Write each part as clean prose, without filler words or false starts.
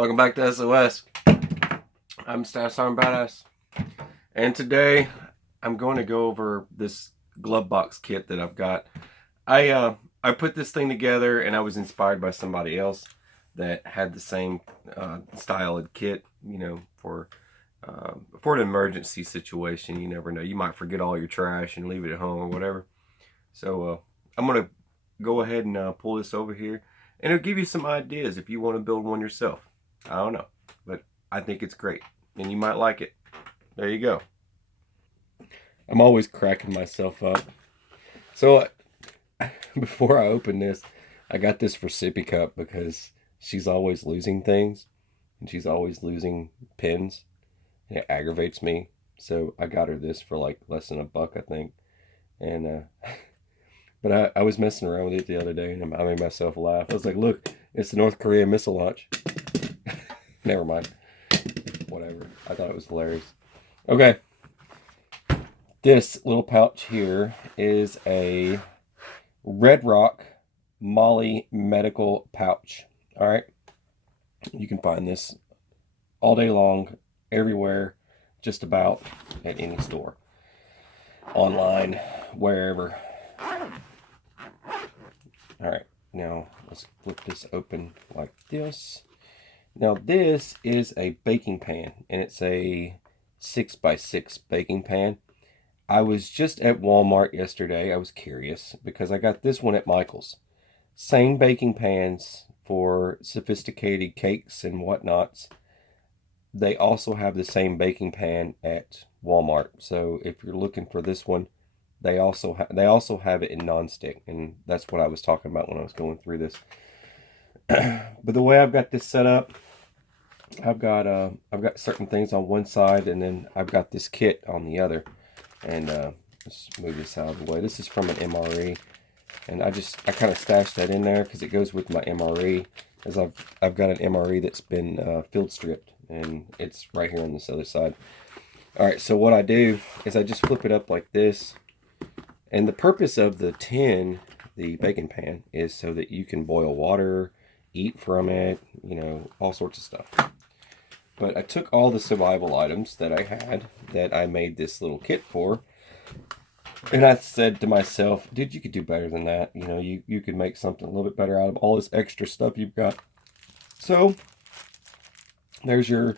Welcome back to SOS. I'm Stash Arm Badass, and today I'm going to go over this glove box kit that I've got. I put this thing together, and I was inspired by somebody else that had the same style of kit. You know, for an emergency situation. You never know. You might forget all your trash and leave it at home or whatever. So I'm gonna go ahead and pull this over here, and it'll give you some ideas if you want to build one yourself. I don't know, but I think it's great, and you might like it. There you go. I'm always cracking myself up. So before I open this, I got this for Sippy Cup because she's always losing things, and she's always losing pins, and it aggravates me. So I got her this for like less than $1, I think. And but I was messing around with it the other day, and I made myself laugh. I was like, look, it's the North Korean missile launch. Never mind. Whatever. I thought it was hilarious. Okay. This little pouch here is a Red Rock Moly medical pouch. All right. You can find this all day long, everywhere, just about at any store, online, wherever. All right. Now let's flip this open like this. Now this is a baking pan, and it's a 6x6 baking pan. I was just at Walmart yesterday. I was curious because I got this one at Michael's. Same baking pans for sophisticated cakes and whatnots. They also have the same baking pan at Walmart. So if you're looking for this one, they also have it in nonstick, and that's what I was talking about when I was going through this. But the way I've got this set up, I've got certain things on one side, and then I've got this kit on the other. And let's move this out of the way. This is from an MRE, and I kind of stashed that in there because it goes with my MRE. As I've got an MRE that's been field stripped, and it's right here on this other side. All right, so what I do is I just flip it up like this, and the purpose of the tin, the baking pan, is so that you can boil water, eat from it, you know, all sorts of stuff. But I took all the survival items that I had that I made this little kit for, and I said to myself, dude, you could do better than that. You know, you could make something a little bit better out of all this extra stuff you've got. So there's your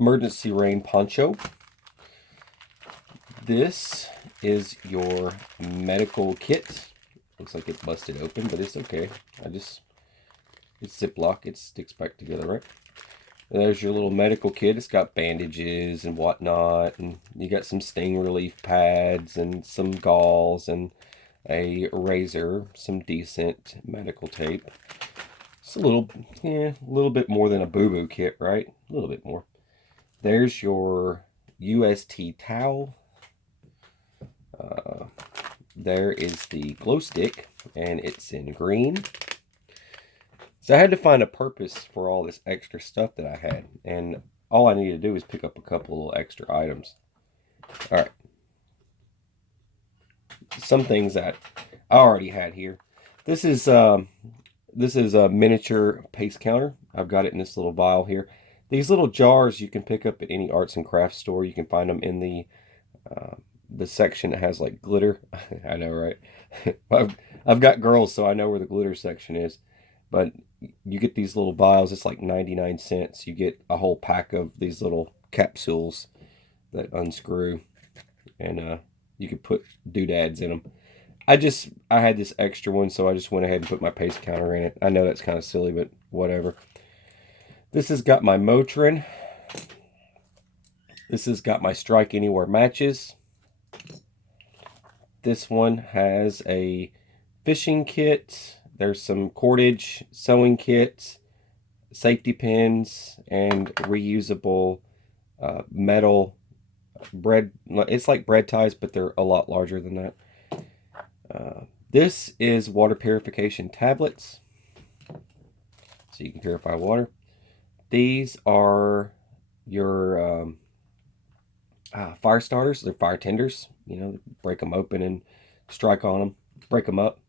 emergency rain poncho. This is your medical kit. Looks like it's busted open, but it's okay. It's Ziploc. It sticks back together, right? And there's your little medical kit. It's got bandages and whatnot, and you got some sting relief pads and some gauze and a razor, some decent medical tape. It's a little bit more than a boo-boo kit, right? A little bit more. There's your UST towel. There is the glow stick, and it's in green. So I had to find a purpose for all this extra stuff that I had, and all I needed to do was pick up a couple little extra items. All right. Some things that I already had here. This is a miniature paste counter. I've got it in this little vial here. These little jars you can pick up at any arts and crafts store. You can find them in the section that has like glitter. I know, right? I've got girls, so I know where the glitter section is. But you get these little vials. It's like 99 cents. You get a whole pack of these little capsules that unscrew, and you can put doodads in them. I had this extra one, so I just went ahead and put my paste counter in it. I know that's kind of silly, but whatever. This has got my Motrin. This has got my Strike Anywhere matches. This one has a fishing kit. There's some cordage, sewing kits, safety pins, and reusable metal bread. It's like bread ties, but they're a lot larger than that. This is water purification tablets, so you can purify water. These are your fire starters. They're fire tenders. You know, break them open and strike on them, break them up.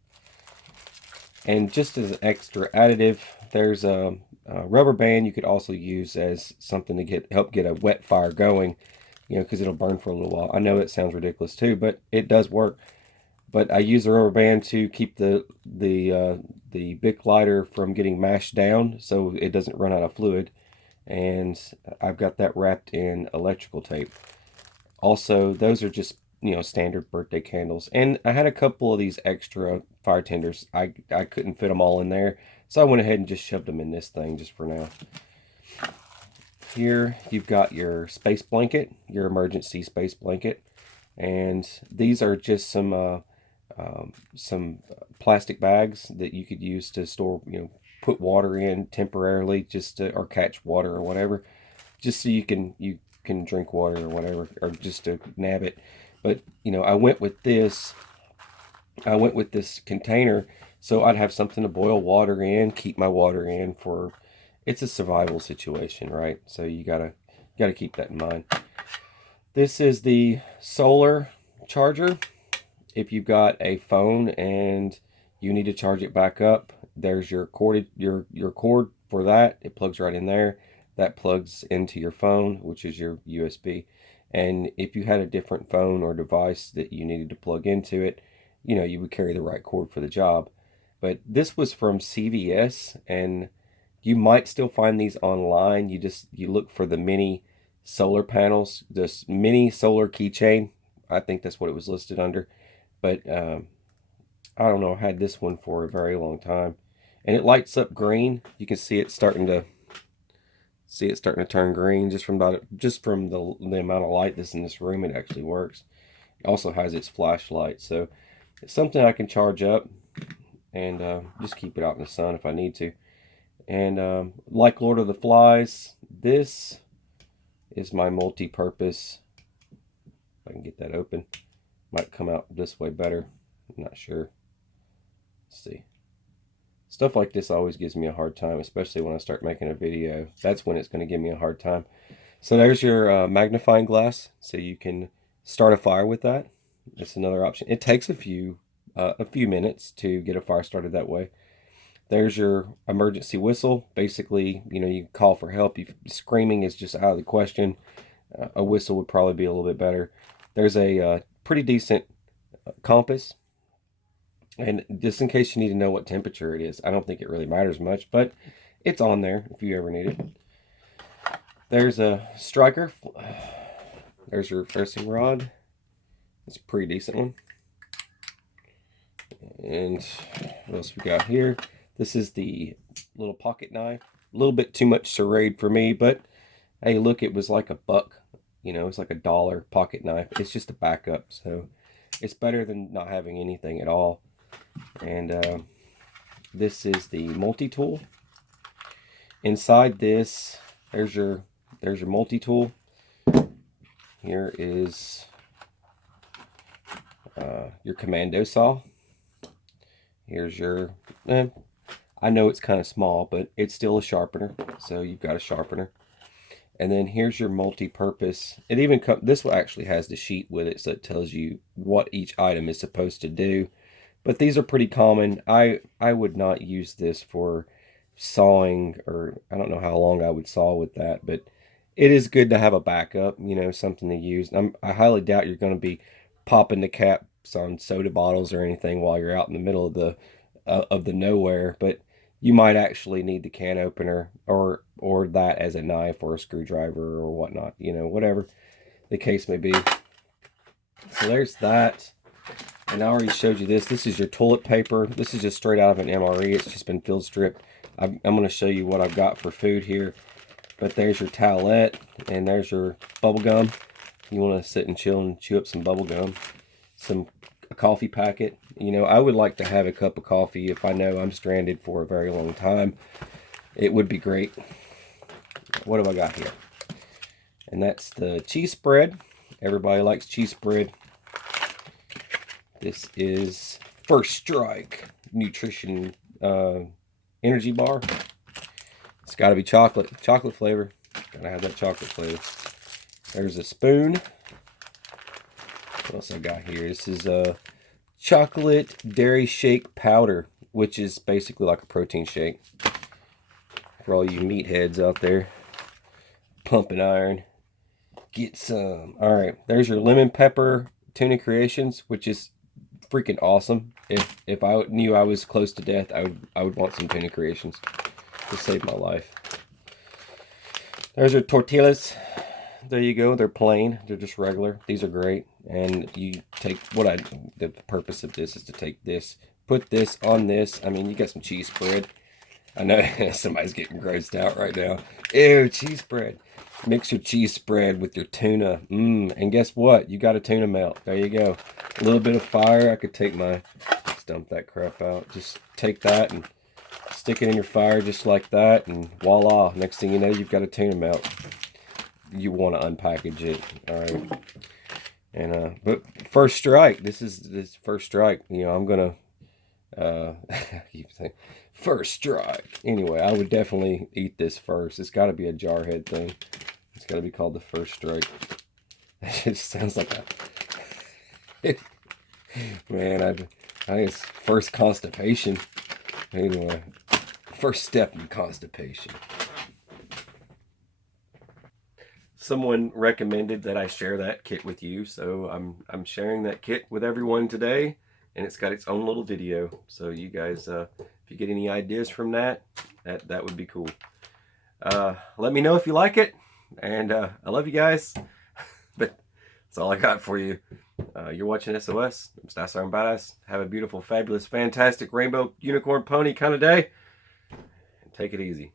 And just as an extra additive, there's a rubber band you could also use as something to help get a wet fire going, because it'll burn for a little while. I know it sounds ridiculous too, but it does work. But I use the rubber band to keep the Bic lighter from getting mashed down so it doesn't run out of fluid. And I've got that wrapped in electrical tape. Also, those are just, standard birthday candles. And I had a couple of these extra fire tenders. I couldn't fit them all in there, so I went ahead and just shoved them in this thing just for now. Here you've got your space blanket, your emergency space blanket. And these are just some plastic bags that you could use to store, put water in temporarily, or catch water or whatever, just so you can drink water or whatever, or just to nab it. But I went with this container so I'd have something to boil water in, keep my water in for. It's a survival situation, right? So you gotta keep that in mind. This is the solar charger. If you've got a phone and you need to charge it back up, there's your cord for that. It plugs right in there. That plugs into your phone, which is your USB. And if you had a different phone or device that you needed to plug into it, you would carry the right cord for the job. But this was from CVS, and you might still find these online. You look for the mini solar panels, this mini solar keychain. I think that's what it was listed under. But I don't know, I had this one for a very long time. And it lights up green. You can see it starting to turn green just from the amount of light that's in this room. It actually works. It also has its flashlight, so it's something I can charge up and just keep it out in the sun if I need to. And like Lord of the Flies, this is my multi-purpose. If I can get that open, might come out this way better. I'm not sure. Let's see. Stuff like this always gives me a hard time, especially when I start making a video. That's when it's going to give me a hard time. So there's your magnifying glass, so you can start a fire with that. That's another option. It takes a few minutes to get a fire started that way. There's your emergency whistle. Basically, you call for help. Screaming is just out of the question. A whistle would probably be a little bit better. There's a pretty decent compass. And just in case you need to know what temperature it is, I don't think it really matters much, but it's on there if you ever need it. There's a striker. There's your ferricing rod. It's a pretty decent one. And what else we got here? This is the little pocket knife. A little bit too much serrade for me, but hey, look, it was like $1. It's like $1 pocket knife. It's just a backup, so it's better than not having anything at all. And this is the multi-tool. Inside this, there's your multi-tool. Here is your commando saw. Here's your, I know it's kind of small, but it's still a sharpener, so you've got a sharpener. And then here's your multi-purpose. It even this one actually has the sheet with it, so it tells you what each item is supposed to do. But these are pretty common. I would not use this for sawing, or I don't know how long I would saw with that, but it is good to have a backup, something to use. I highly doubt you're going to be popping the caps on soda bottles or anything while you're out in the middle of the nowhere, but you might actually need the can opener or that as a knife or a screwdriver or whatnot, whatever the case may be. So there's that. And I already showed you this. This is your toilet paper. This is just straight out of an MRE. It's just been field stripped. I'm going to show you what I've got for food here. But there's your towelette, and there's your bubble gum. You want to sit and chill and chew up some bubble gum. A coffee packet. I would like to have a cup of coffee if I know I'm stranded for a very long time. It would be great. What have I got here? And that's the cheese spread. Everybody likes cheese spread. This is First Strike Nutrition energy bar. It's got to be chocolate flavor. Gotta have that chocolate flavor. There's a spoon. What else I got here? This is a chocolate dairy shake powder, which is basically like a protein shake. for all you meatheads out there. Pumping iron. Get some. Alright, there's your lemon pepper tuna creations, which is freaking awesome. If I knew I was close to death, I would want some tuna creations to save my life. There's your tortillas. There you go. They're plain. They're just regular. These are great. And you take the purpose of this is to take this, put this on this. I mean, you got some cheese spread. I know somebody's getting grossed out right now. Ew, cheese spread. Mix your cheese spread with your tuna. And guess what? You got a tuna melt. There you go. A little bit of fire. I could take my, dump that crap out. Just take that and stick it in your fire just like that. And voila. Next thing you know, you've got a tuna melt. You want to unpackage it. All right. And, but first strike. This is first strike. You know, I'm going to, I keep saying, first strike. Anyway, I would definitely eat this first. It's got to be a jarhead thing. It's got to be called the first strike. It just sounds like a... Man, I think it's first constipation. Anyway, first step in constipation. Someone recommended that I share that kit with you, so I'm sharing that kit with everyone today, and it's got its own little video. So you guys, if you get any ideas from that would be cool. Let me know if you like it, and I love you guys. But that's all I got for you. You're watching SOS. I'm Stasar and Badass. Have a beautiful, fabulous, fantastic rainbow unicorn pony kind of day, and take it easy.